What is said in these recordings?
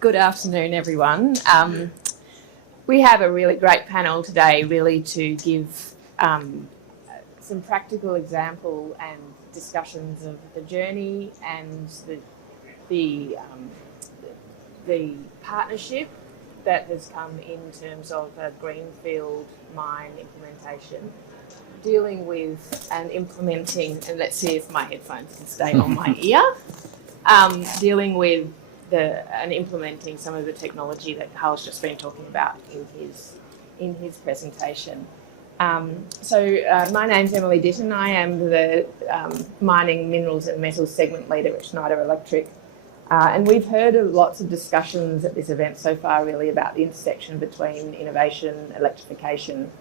Good afternoon, everyone. We have a really great panel today, really to give some practical example and discussions of the journey and the partnership that has come in terms of a greenfield mine implementation, dealing with and implementing, and let's see if my headphones can stay on my ear, dealing with and implementing some of the technology that Carl's just been talking about in his presentation. My name's Emilie Ditton. I am the Mining, Minerals and Metals Segment Leader at Schneider Electric. And we've heard of lots of discussions at this event so far really about the intersection between innovation, electrification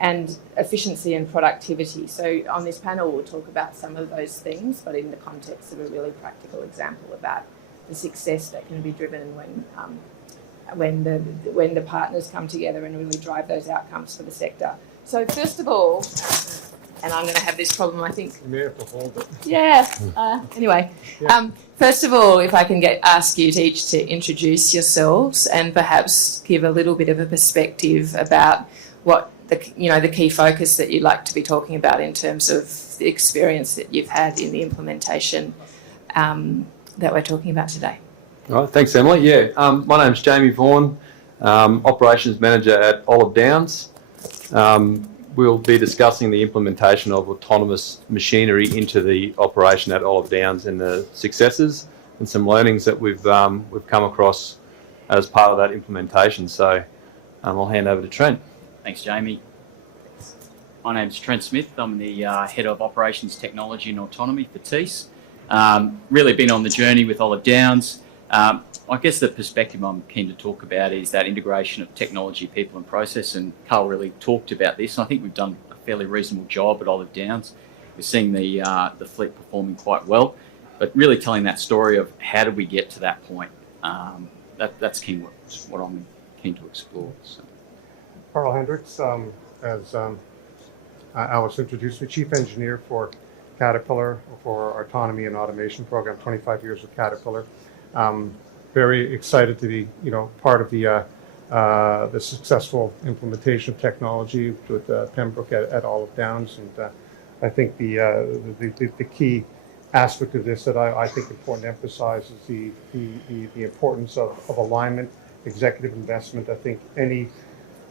and efficiency and productivity. So on this panel we'll talk about some of those things, but in the context of a really practical example about the success that can be driven when the partners come together and really drive those outcomes for the sector. So first of all, and I'm going to have this problem, I think. You may have to hold it. Yeah. Anyway, first of all, if I can ask you each to introduce yourselves and perhaps give a little bit of a perspective about what the key focus that you'd like to be talking about in terms of the experience that you've had in the implementation that we're talking about today. All right, thanks, Emilie. Yeah, my name's Jamie Vaughan, Operations Manager at Olive Downs. We'll be discussing the implementation of autonomous machinery into the operation at Olive Downs and the successes and some learnings that we've come across as part of that implementation. So I'll hand over to Trent. Thanks, Jamie. My name's Trent Smith. I'm the Head of Operations Technology and Autonomy for Thiess. Really been on the journey with Olive Downs. I guess the perspective I'm keen to talk about is that integration of technology, people and process, and Carl really talked about this, and I think we've done a fairly reasonable job at Olive Downs. We're seeing the fleet performing quite well, but really telling that story of how did we get to that point. That's what I'm keen to explore. So. Carl Hendricks, as Alice introduced me, Chief Engineer for Caterpillar for our Autonomy and Automation program, 25 years with Caterpillar. Very excited to be, part of the successful implementation of technology with Pembroke at Olive Downs, and I think the key aspect of this that I think important to emphasize is the importance of alignment, executive investment. I think any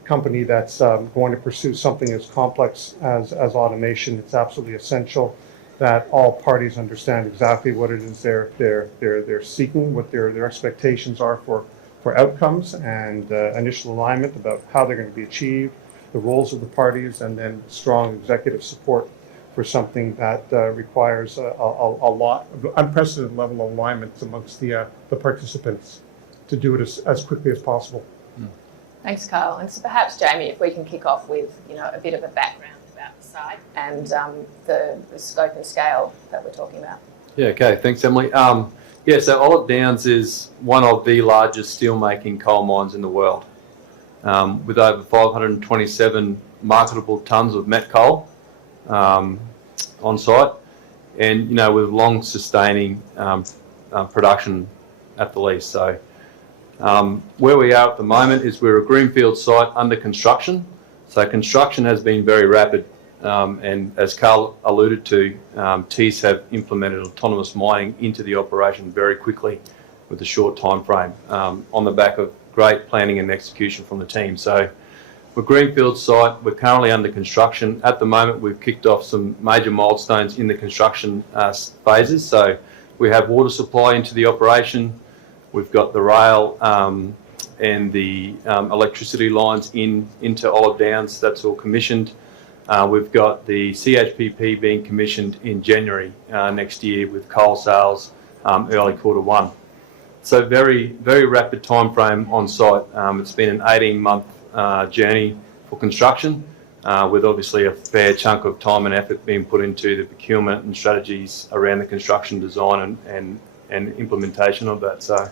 company that's going to pursue something as complex as automation, it's absolutely essential that all parties understand exactly what it is they're seeking, what their expectations are for outcomes, and initial alignment about how they're going to be achieved, the roles of the parties, and then strong executive support for something that requires a lot of unprecedented level of alignment amongst the participants to do it as quickly as possible. Thanks, Carl. And so perhaps, Jamie, if we can kick off with a bit of a background about the site and the scope and scale that we're talking about. Yeah, okay, thanks, Emilie. So Olive Downs is one of the largest steelmaking coal mines in the world, with over 527 marketable tonnes of met coal on site, and with long sustaining production at the least. So where we are at the moment is we're a greenfield site under construction. So construction has been very rapid, and as Carl alluded to, Thiess have implemented autonomous mining into the operation very quickly with a short time frame on the back of great planning and execution from the team. So we're a greenfield site, we're currently under construction. At the moment we've kicked off some major milestones in the construction phases. So we have water supply into the operation, we've got the rail and the electricity lines into Olive Downs. That's all commissioned. We've got the CHPP being commissioned in January next year, with coal sales early Q1. So very, very rapid time frame on site. It's been an 18-month journey for construction, with obviously a fair chunk of time and effort being put into the procurement and strategies around the construction design and implementation of that. So,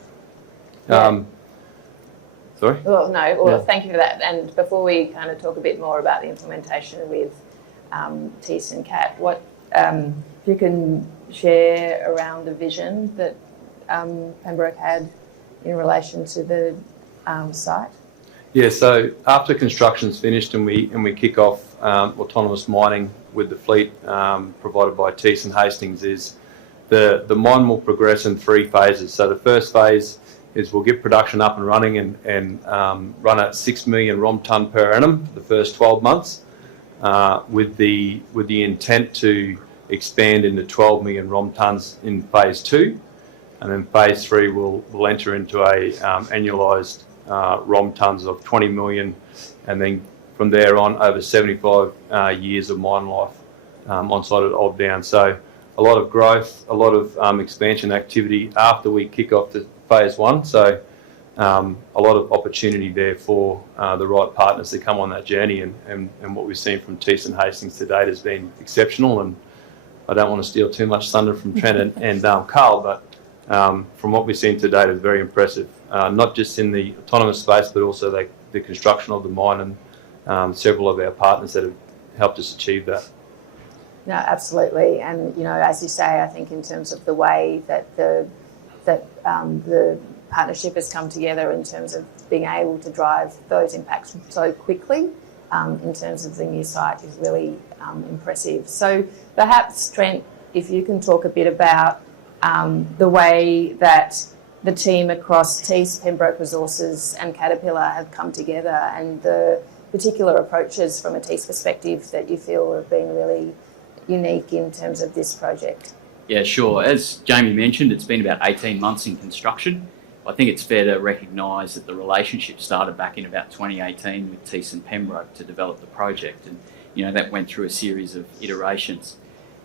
sorry? Well, no, thank you for that. And before we kind of talk a bit more about the implementation with Thiess and Cat, what if you can share around the vision that Pembroke had in relation to the site? Yeah, so after construction's finished and we kick off autonomous mining with the fleet provided by Thiess and Hastings, is the mine will progress in 3 phases. So the first phase is we'll get production up and running and run at 6 million ROM tonne per annum the first 12 months, with the intent to expand into 12 million ROM tonnes in phase 2, and then phase 3 will enter into a annualised ROM tonnes of 20 million, and then from there on over 75 years of mine life on site at Old Downs. So a lot of growth, a lot of expansion activity after we kick off the phase 1. So a lot of opportunity there for the right partners to come on that journey, and what we've seen from Thiess and Hastings to date has been exceptional. And I don't want to steal too much thunder from Trent and Carl, but from what we've seen to date is very impressive, not just in the autonomous space, but also the construction of the mine and several of our partners that have helped us achieve that. No, absolutely. And, as you say, I think in terms of the way that the partnership has come together in terms of being able to drive those impacts so quickly in terms of the new site is really impressive. So perhaps, Trent, if you can talk a bit about the way that the team across Thiess, Pembroke Resources and Caterpillar have come together, and the particular approaches from a Thiess perspective that you feel have been really unique in terms of this project. Yeah, sure. As Jamie mentioned, it's been about 18 months in construction. I think it's fair to recognise that the relationship started back in about 2018 with Thiess and Pembroke to develop the project, and that went through a series of iterations.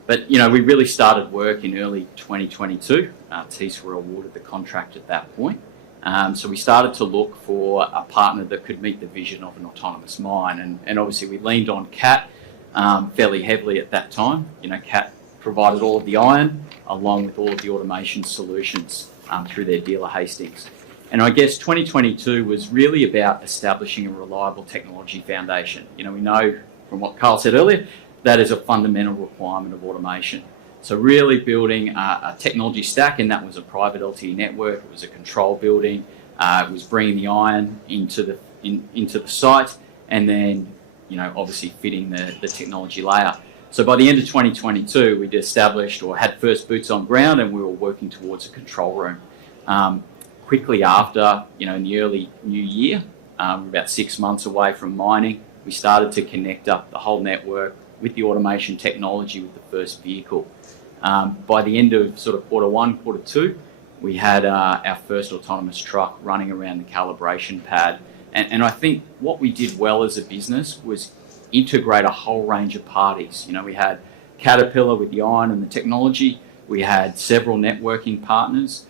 But we really started work in early 2022. Thiess were awarded the contract at that point, so we started to look for a partner that could meet the vision of an autonomous mine, and obviously we leaned on CAT fairly heavily at that time. CAT provided all of the iron along with all of the automation solutions through their dealer Hastings. And I guess 2022 was really about establishing a reliable technology foundation. We know from what Carl said earlier, that is a fundamental requirement of automation. So really building a technology stack, and that was a private LTE network, it was a control building, it was bringing the iron into the site, and then obviously fitting the technology layer. So by the end of 2022, we'd established or had first boots on ground, and we were working towards a control room. Quickly after, in the early new year, about 6 months away from mining, we started to connect up the whole network with the automation technology with the first vehicle. By the end of sort of Q1, Q2, we had our first autonomous truck running around the calibration pad. And I think what we did well as a business was integrate a whole range of parties. We had Caterpillar with the iron and the technology. We had several networking partners.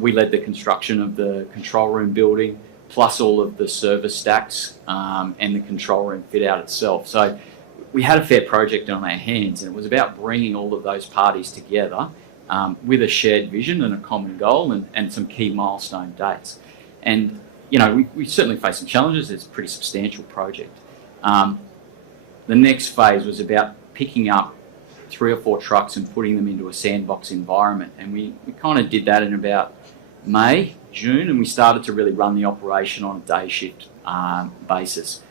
We led the construction of the control room building, plus all of the server stacks and the control room fit out itself. So we had a fair project on our hands, and it was about bringing all of those parties together with a shared vision and a common goal and some key milestone dates. And, we certainly faced some challenges. It's a pretty substantial project. The next phase was about picking up 3 or 4 trucks and putting them into a sandbox environment. And we kind of did that in about May, June, and we started to really run the operation on a day shift basis.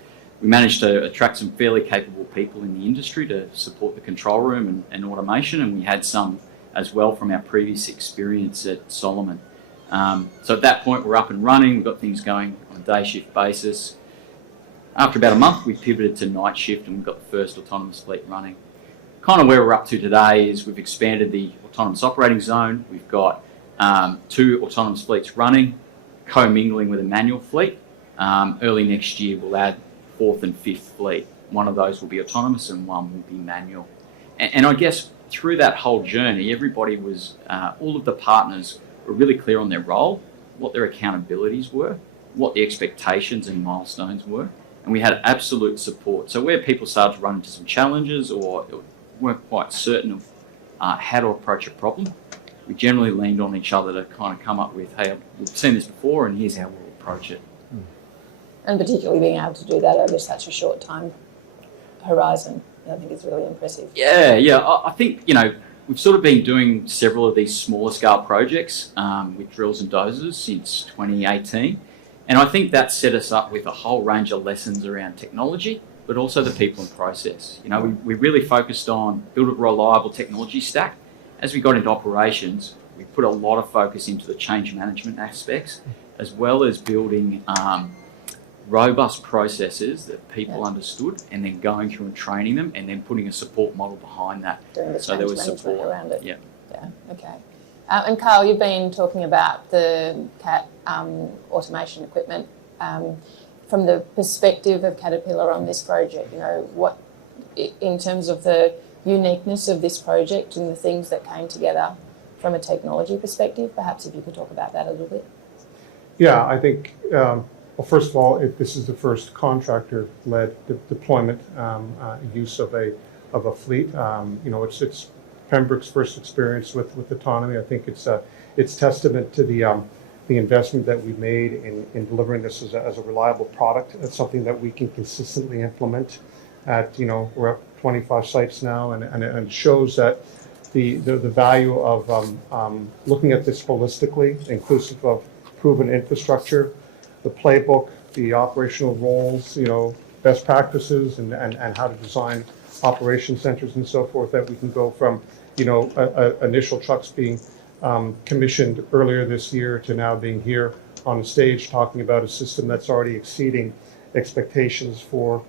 We managed to attract some fairly capable people in the industry to support the control room and automation, and we had some as well from our previous experience at Solomon. So at that point, we're up and running. We've got things going on a day shift basis. After about a month, we pivoted to night shift, and we've got the first autonomous fleet running. Kind of where we're up to today is we've expanded the autonomous operating zone. We've got 2 autonomous fleets running, co-mingling with a manual fleet. Early next year, we'll add 4th and 5th fleet. One of those will be autonomous and one will be manual. And I guess through that whole journey, everybody was, all of the partners were really clear on their role, what their accountabilities were, what the expectations and milestones were, and we had absolute support. So where people started to run into some challenges or weren't quite certain of how to approach a problem, we generally leaned on each other to kind of come up with, hey, we've seen this before and here's how we'll approach it. And particularly being able to do that over such a short time horizon, I think is really impressive. Yeah. I think, we've sort of been doing several of these smaller scale projects with drills and dozers since 2018. And I think that set us up with a whole range of lessons around technology, but also the people and process. You know, we really focused on build a reliable technology stack. As we got into operations, we put a lot of focus into the change management aspects, as well as building robust processes that people understood, and then going through and training them, and then putting a support model behind that. Doing the So there change was management support around it. Yeah. Yeah, okay. And Carl, you've been talking about the CAT automation equipment. From the perspective of Caterpillar on this project, you know, what, in terms of the uniqueness of this project and the things that came together from a technology perspective, perhaps if you could talk about that a little bit. Yeah, I think, well, first of all, this is the first contractor-led deployment use of a fleet. You know, it's Pembroke's first experience with Autonomy. I think it's testament to the investment that we made in delivering this as a reliable product. It's something that we can consistently implement at, you know, we're at 25 sites now, and it shows that the value of looking at this holistically, inclusive of proven infrastructure, the playbook, the operational roles, you know, best practices, and how to design operation centers and so forth, that we can go from, you know, initial trucks being commissioned earlier this year to now being here on the stage talking about a system that's already exceeding expectations for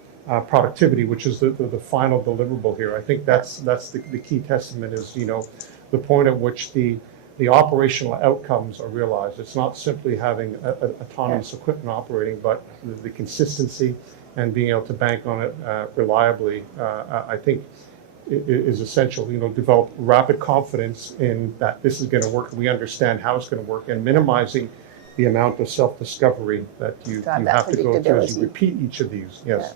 productivity, which is the final deliverable here. I think that's the key testament is, you know, the point at which the operational outcomes are realized. It's not simply having autonomous equipment operating, but the consistency and being able to bank on it reliably, I think is essential. You know, develop rapid confidence in that this is going to work. We understand how it's going to work, and minimizing the amount of self-discovery that you have to go through as you repeat each of these. Yes.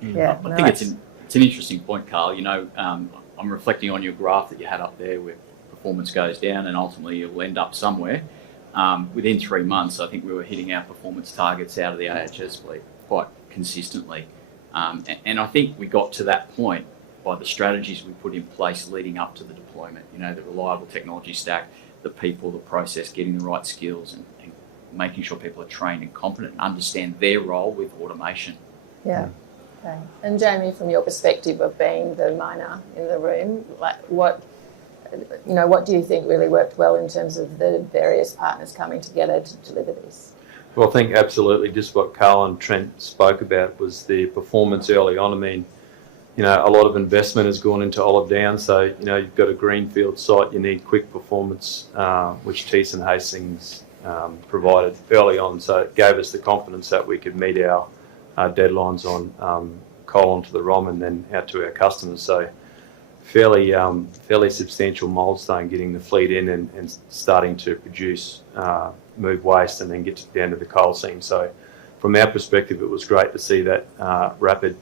Yeah, I think it's an interesting point, Carl. You know, I'm reflecting on your graph that you had up there where performance goes down and ultimately you'll end up somewhere. Within 3 months, I think we were hitting our performance targets out of the AHS fleet quite consistently. And I think we got to that point by the strategies we put in place leading up to the deployment. You know, the reliable technology stack, the people, the process, getting the right skills, and making sure people are trained and competent and understand their role with automation. Yeah. Okay. And Jamie, from your perspective of being the miner in the room, like what do you think really worked well in terms of the various partners coming together to deliver this? Well, I think absolutely just what Carl and Trent spoke about was the performance early on. I mean, you know, a lot of investment has gone into Olive Downs, so, you know, you've got a greenfield site, you need quick performance, which Thiess and Hastings provided early on, so it gave us the confidence that we could meet our deadlines on coal onto the ROM and then out to our customers. So fairly substantial milestone getting the fleet in and starting to produce, move waste and then get down to the coal seam. So from our perspective, it was great to see that rapid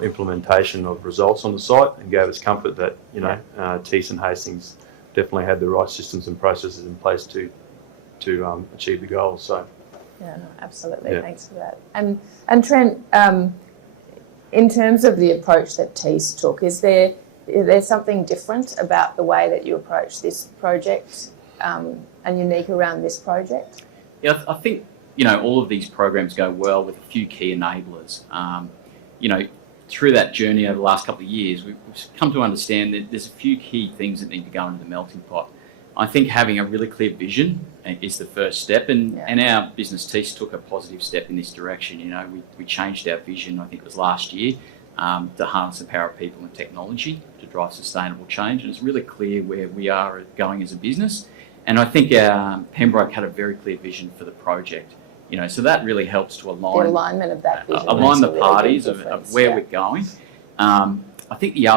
implementation of results on the site, and gave us comfort that, you know, Thiess and Hastings definitely had the right systems and processes in place to achieve the goals. So. Yeah, no, absolutely. Yeah. Thanks for that. And Trent, in terms of the approach that Thiess took, is there something different about the way that you approach this project and unique around this project? Yeah, I think, you know, all of these programs go well with a few key enablers. You know, through that journey over the last couple of years, we've come to understand that there's a few key things that need to go into the melting pot. I think having a really clear vision is the first step, and our business Thiess took a positive step in this direction. You know, we changed our vision, I think it was last year, to harness the power of people and technology to drive sustainable change, and it's really clear where we are going as a business. And I think Pembroke had a very clear vision for the project. You know, so that really helps to align the alignment of that vision, align the really parties of where we're going. I think the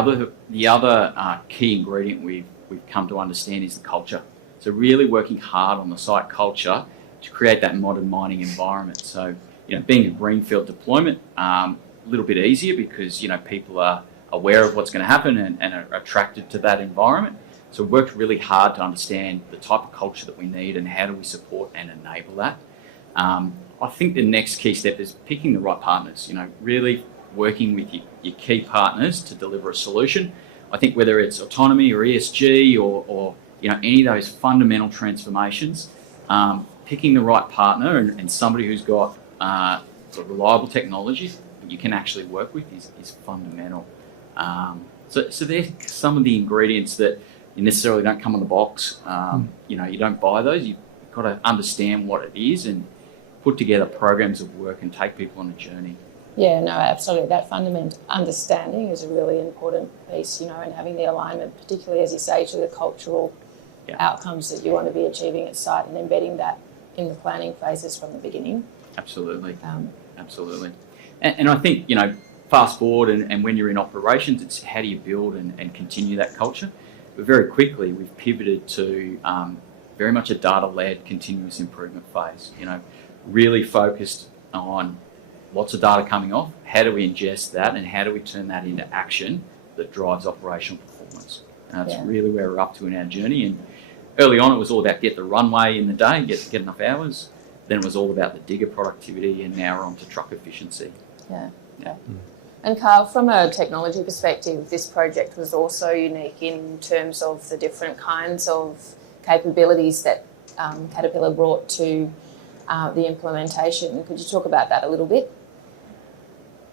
other key ingredient we've come to understand is the culture. So really working hard on the site culture to create that modern mining environment. So, you know, being a greenfield deployment, a little bit easier because, you know, people are aware of what's going to happen and are attracted to that environment. So we worked really hard to understand the type of culture that we need and how do we support and enable that. I think the next key step is picking the right partners, you know, really working with your key partners to deliver a solution. I think whether it's autonomy or ESG or any of those fundamental transformations, picking the right partner and somebody who's got sort of reliable technology that you can actually work with is fundamental. So they're some of the ingredients that you necessarily don't come on the box. You don't buy those. You've got to understand what it is and put together programs of work and take people on a journey. Yeah, no, absolutely. That fundamental understanding is a really important piece, and having the alignment, particularly, as you say, to the cultural outcomes that you want to be achieving at site and embedding that in the planning phases from the beginning. Absolutely. Absolutely. And I think, fast forward and when you're in operations, it's how do you build and continue that culture? But very quickly, we've pivoted to very much a data-led continuous improvement phase, really focused on lots of data coming off. How do we ingest that and how do we turn that into action that drives operational performance? And that's really where we're up to in our journey. And early on, it was all about get the runway in the day, get enough hours. Then it was all about the digger productivity, and now we're on to truck efficiency. Yeah. And Carl, from a technology perspective, this project was also unique in terms of the different kinds of capabilities that Caterpillar brought to the implementation. Could you talk about that a little bit?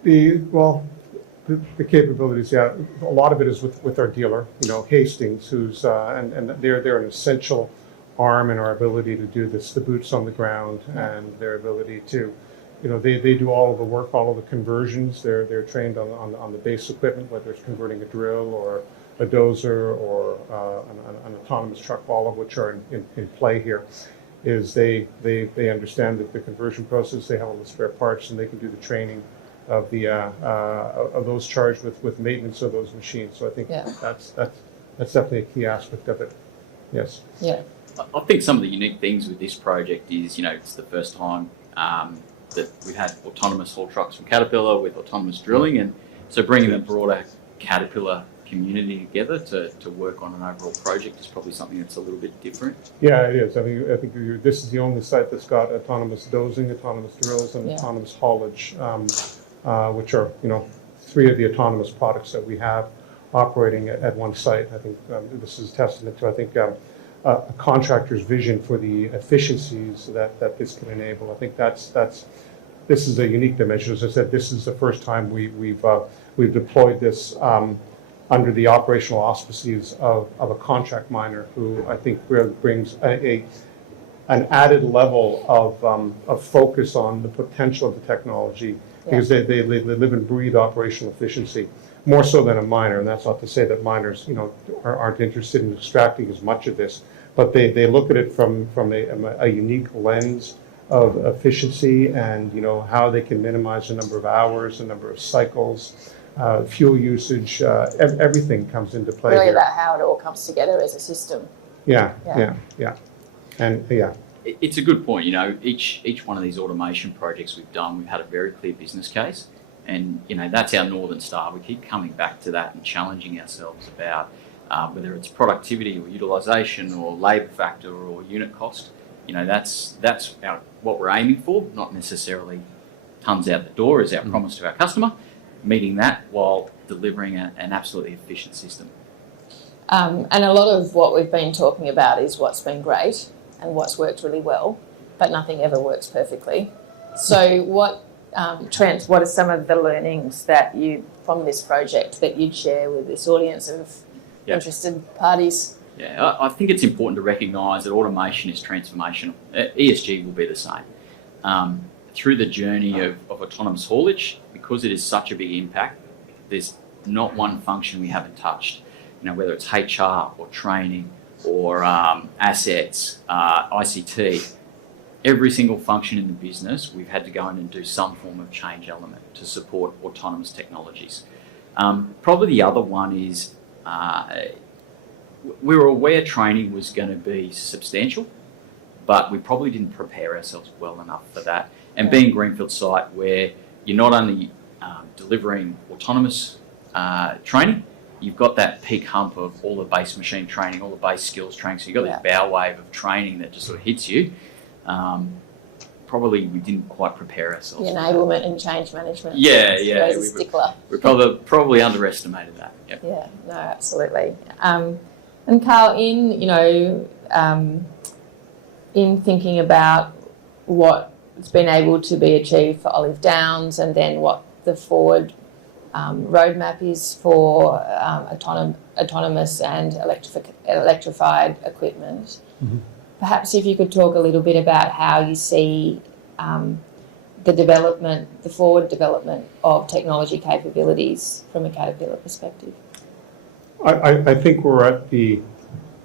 The capabilities, a lot of it is with our dealer, Hastings, who's and they're an essential arm in our ability to do this, the boots on the ground, and their ability to, they do all of the work, all of the conversions. They're trained on the base equipment, whether it's converting a drill or a dozer or an autonomous truck, all of which are in play here. Is they understand the conversion process. They have all the spare parts, and they can do the training of those charged with maintenance of those machines. So I think that's definitely a key aspect of it. Yes. Yeah. I think some of the unique things with this project is, it's the first time that we've had autonomous haul trucks from Caterpillar with autonomous drilling, and so bringing the broader Caterpillar community together to work on an overall project is probably something that's a little bit different. Yeah, it is. I think this is the only site that's got autonomous dozing, autonomous drills, and autonomous haulage, which are three of the autonomous products that we have operating at one site. I think this is a testament to a contractor's vision for the efficiencies that this can enable. I think this is a unique dimension. As I said, this is the first time we've deployed this under the operational auspices of a contract miner who I think really brings an added level of focus on the potential of the technology, because they live and breathe operational efficiency more so than a miner. And that's not to say that miners aren't interested in extracting as much of this, but they look at it from a unique lens of efficiency and how they can minimize the number of hours, the number of cycles, fuel usage, everything comes into play really here. About how it all comes together as a system. Yeah. And It's a good point. Each one of these automation projects we've done, we've had a very clear business case, and that's our Northern Star. We keep coming back to that and challenging ourselves about whether it's productivity or utilisation or labour factor or unit cost. That's what we're aiming for, not necessarily tonnes out the door is our promise to our customer. Meeting that while delivering an absolutely efficient system. And a lot of what we've been talking about is what's been great and what's worked really well, but nothing ever works perfectly. So Trent, what are some of the learnings that from this project that you'd share with this audience of interested parties? Yeah, I think it's important to recognise that automation is transformational. ESG will be the same. Through the journey of autonomous haulage, because it is such a big impact, there's not one function we haven't touched. Whether it's HR or training or assets, ICT, every single function in the business, we've had to go in and do some form of change element to support autonomous technologies. Probably the other one is we were aware training was going to be substantial, but we probably didn't prepare ourselves well enough for that. And being a greenfield site where you're not only delivering autonomous training, you've got that peak hump of all the base machine training, all the base skills training. So you've got this bow wave of training that just sort of hits you. probably we didn't quite prepare ourselves. The for that. enablement and change management. Yeah, It's yeah, always a we stickler. We probably underestimated that. Yep. Yeah, no, absolutely. And Carl, in thinking about what's been able to be achieved for Olive Downs, and then what the forward roadmap is for autonomous and electrified equipment. Mm-hmm. Perhaps if you could talk a little bit about how you see the forward development of technology capabilities from a Caterpillar perspective. I think we're at the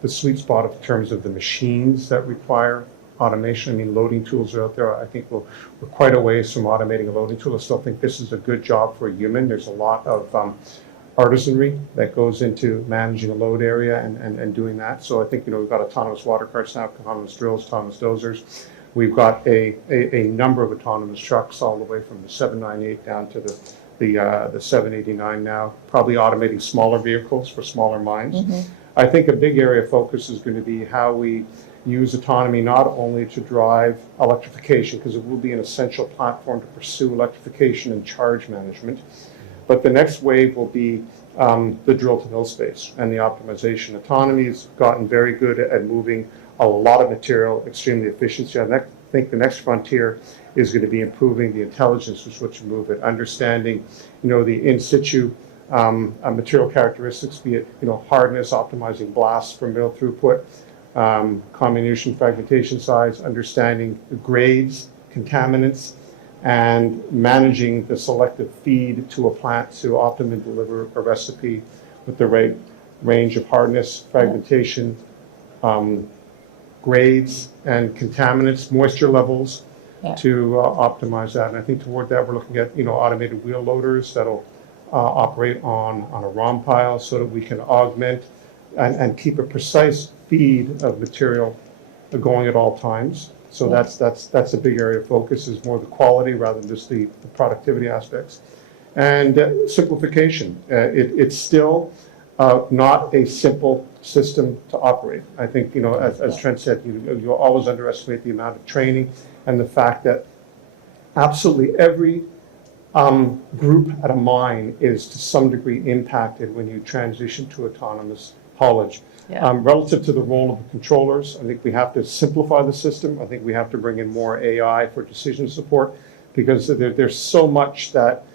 sweet spot in terms of the machines that require automation. I mean, loading tools are out there. I think we're quite a ways from automating a loading tool. I still think this is a good job for a human. There's a lot of artisanry that goes into managing a load area and doing that. So I think, we've got autonomous water carts now, autonomous drills, autonomous dozers. We've got a number of autonomous trucks all the way from the 798 down to the 789 now, probably automating smaller vehicles for smaller mines. Mm-hmm. I think a big area of focus is going to be how we use autonomy not only to drive electrification, because it will be an essential platform to pursue electrification and charge management, but the next wave will be the drill to mill space and the optimization. Autonomy has gotten very good at moving a lot of material extremely efficiently. I think the next frontier is going to be improving the intelligence with which to move it, understanding, the in situ material characteristics, be it, hardness, optimizing blasts for mill throughput, comminution fragmentation size, understanding the grades, contaminants, and managing the selective feed to a plant to optimally deliver a recipe with the right range of hardness, fragmentation, grades, and contaminants, moisture levels to optimize that. And I think toward that, we're looking at, automated wheel loaders that'll operate on a ROM pile so that we can augment and keep a precise feed of material going at all times. So that's a big area of focus, is more the quality rather than just the productivity aspects. And simplification. It's still not a simple system to operate. I think, as Trent said, you always underestimate the amount of training and the fact that absolutely every group at a mine is to some degree impacted when you transition to autonomous haulage. Relative to the role of the controllers, I think we have to simplify the system. I think we have to bring in more AI for decision support, because there's so much that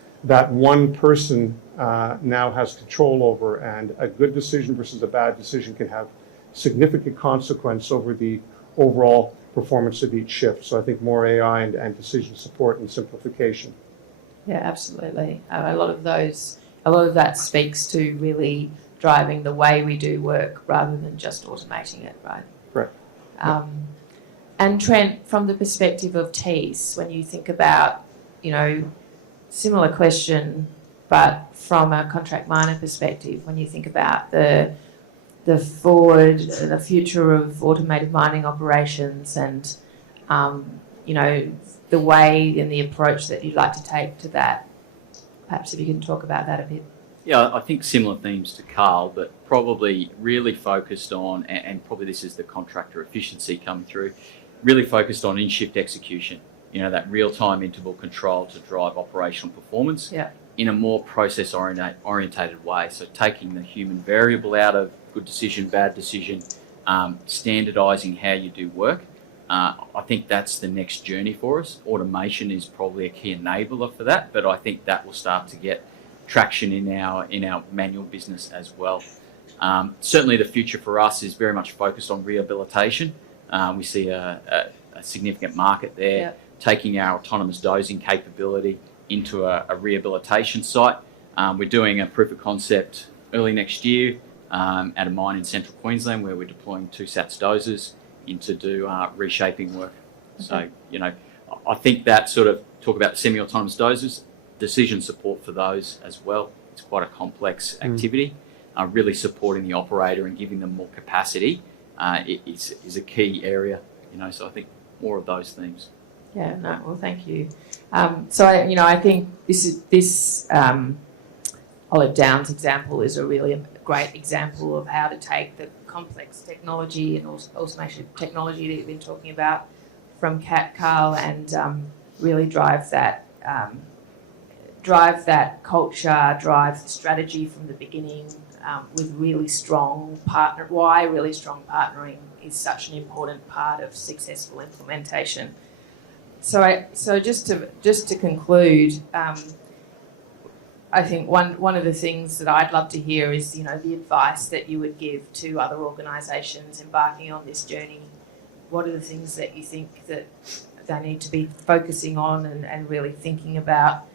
one person now has control over, and a good decision versus a bad decision can have significant consequence over the overall performance of each shift. So I think more AI and decision support and simplification. Yeah, absolutely. A lot of that speaks to really driving the way we do work rather than just automating it, right? Correct. And Trent, from the perspective of Thiess, when you think about, similar question, but from a contract miner perspective, when you think about the future of automated mining operations and, the way and the approach that you'd like to take to that, perhaps if you can talk about that a bit. Yeah, I think similar themes to Carl, but probably really focused on, and probably this is the contractor efficiency coming through, really focused on in-shift execution, that real-time interval control to drive operational performance in a more process-orientated way. So taking the human variable out of good decision, bad decision, standardising how you do work. I think that's the next journey for us. Automation is probably a key enabler for that, but I think that will start to get traction in our manual business as well. Certainly the future for us is very much focused on rehabilitation. We see a significant market there, taking our autonomous dozing capability into a rehabilitation site. We're doing a proof of concept early next year at a mine in central Queensland, where we're deploying 2 SATS dozers in to do reshaping work. Okay. So, I think that sort of talk about the semi-autonomous dozers, decision support for those as well. It's quite a complex activity. Really supporting the operator and giving them more capacity is a key area, so I think more of those themes. Yeah, no, well, thank you. I think this Olive Downs example is a really great example of how to take the complex technology and automation technology that you've been talking about Kat, Carl, and really drive that culture, drive the strategy from the beginning with really strong why really strong partnering is such an important part of successful implementation. So just to conclude, I think one of the things that I'd love to hear is, the advice that you would give to other organisations embarking on this journey. What are the things that you think that they need to be focusing on and really thinking about?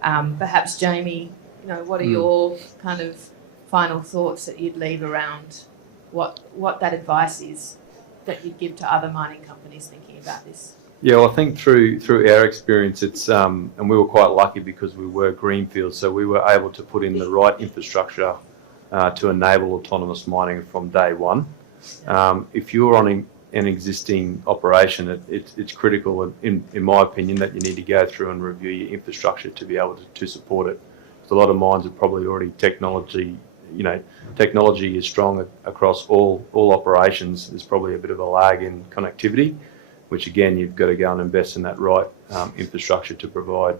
Perhaps Jamie, what are your kind of final thoughts that you'd leave around what that advice is that you'd give to other mining companies thinking about this? Yeah, well, I think through our experience, it's and we were quite lucky because we were greenfield, so we were able to put in the right infrastructure to enable autonomous mining from day one. If you're on an existing operation, it's critical, in my opinion, that you need to go through and review your infrastructure to be able to support it. So a lot of mines are probably already technology is strong across all operations. There's probably a bit of a lag in connectivity, which again, you've got to go and invest in that right infrastructure to provide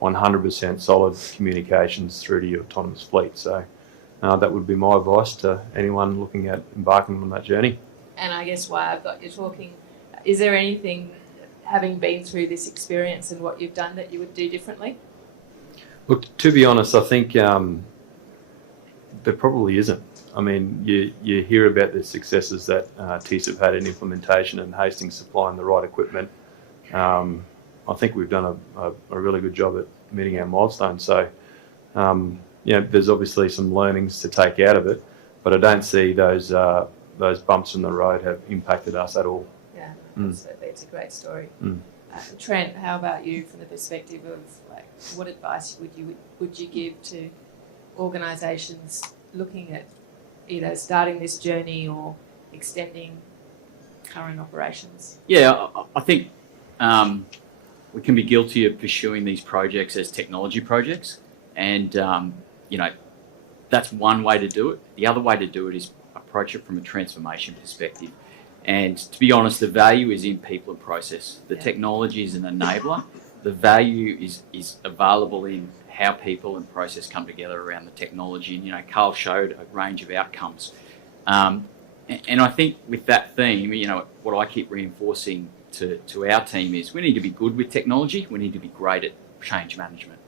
100% solid communications through to your autonomous fleet. So that would be my advice to anyone looking at embarking on that journey. And I guess why I've got you talking, is there anything, having been through this experience and what you've done, that you would do differently? Look, to be honest, I think there probably isn't. I mean, you hear about the successes that Thiess have had in implementation and Hastings supplying the right equipment. I think we've done a really good job at meeting our milestones. So, there's obviously some learnings to take out of it, but I don't see those bumps in the road have impacted us at all. Yeah, absolutely. It's a great story. Trent, how about you, from the perspective of what advice would you give to organisations looking at either starting this journey or extending current operations? Yeah, I think we can be guilty of pursuing these projects as technology projects, and that's one way to do it. The other way to do it is approach it from a transformation perspective. And to be honest, the value is in people and process. The technology is an enabler. The value is available in how people and process come together around the technology. And, Carl showed a range of outcomes. And I think with that theme, what I keep reinforcing to our team is we need to be good with technology. We need to be great at change management,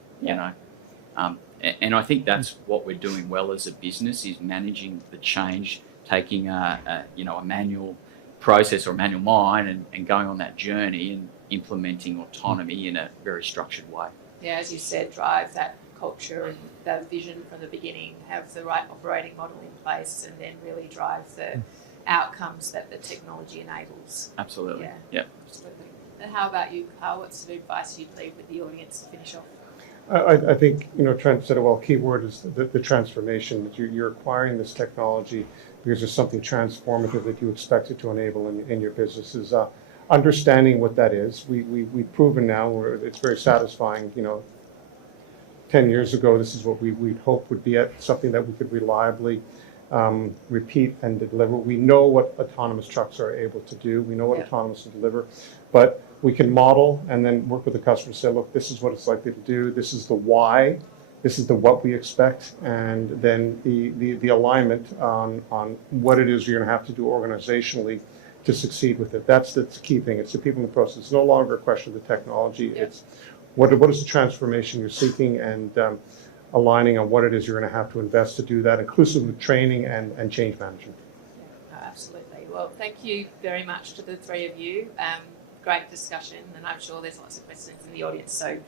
and I think that's what we're doing well as a business, is managing the change, taking a manual process or a manual mine and going on that journey and implementing autonomy in a very structured way. Yeah, as you said, drive that culture and that vision from the beginning, have the right operating model in place, and then really drive the outcomes that the technology enables. Absolutely. Yeah. Yep. Absolutely. And how about you, Carl? What's the advice you'd leave with the audience to finish off? I think, Trent said it well. Key word is the transformation. That you're acquiring this technology because there's something transformative that you expect it to enable in your businesses. Understanding what that is, we've proven now. It's very satisfying. 10 years ago, this is what we'd hope would be something that we could reliably repeat and deliver. We know what autonomous trucks are able to do. We know what autonomous to deliver, but we can model and then work with the customer to say, look, this is what it's likely to do. This is the why. This is the what we expect, and then the alignment on what it is you're going to have to do organizationally to succeed with it. That's the key thing. It's the people in the process. It's no longer a question of the technology. It's what is the transformation you're seeking, and aligning on what it is you're going to have to invest to do that, inclusive of training and change management. Yeah, absolutely. Well, thank you very much to the three of you. Great discussion, and I'm sure there's lots of questions in the audience. So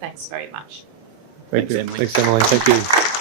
thanks very much. Thanks, Emilie. Thank you.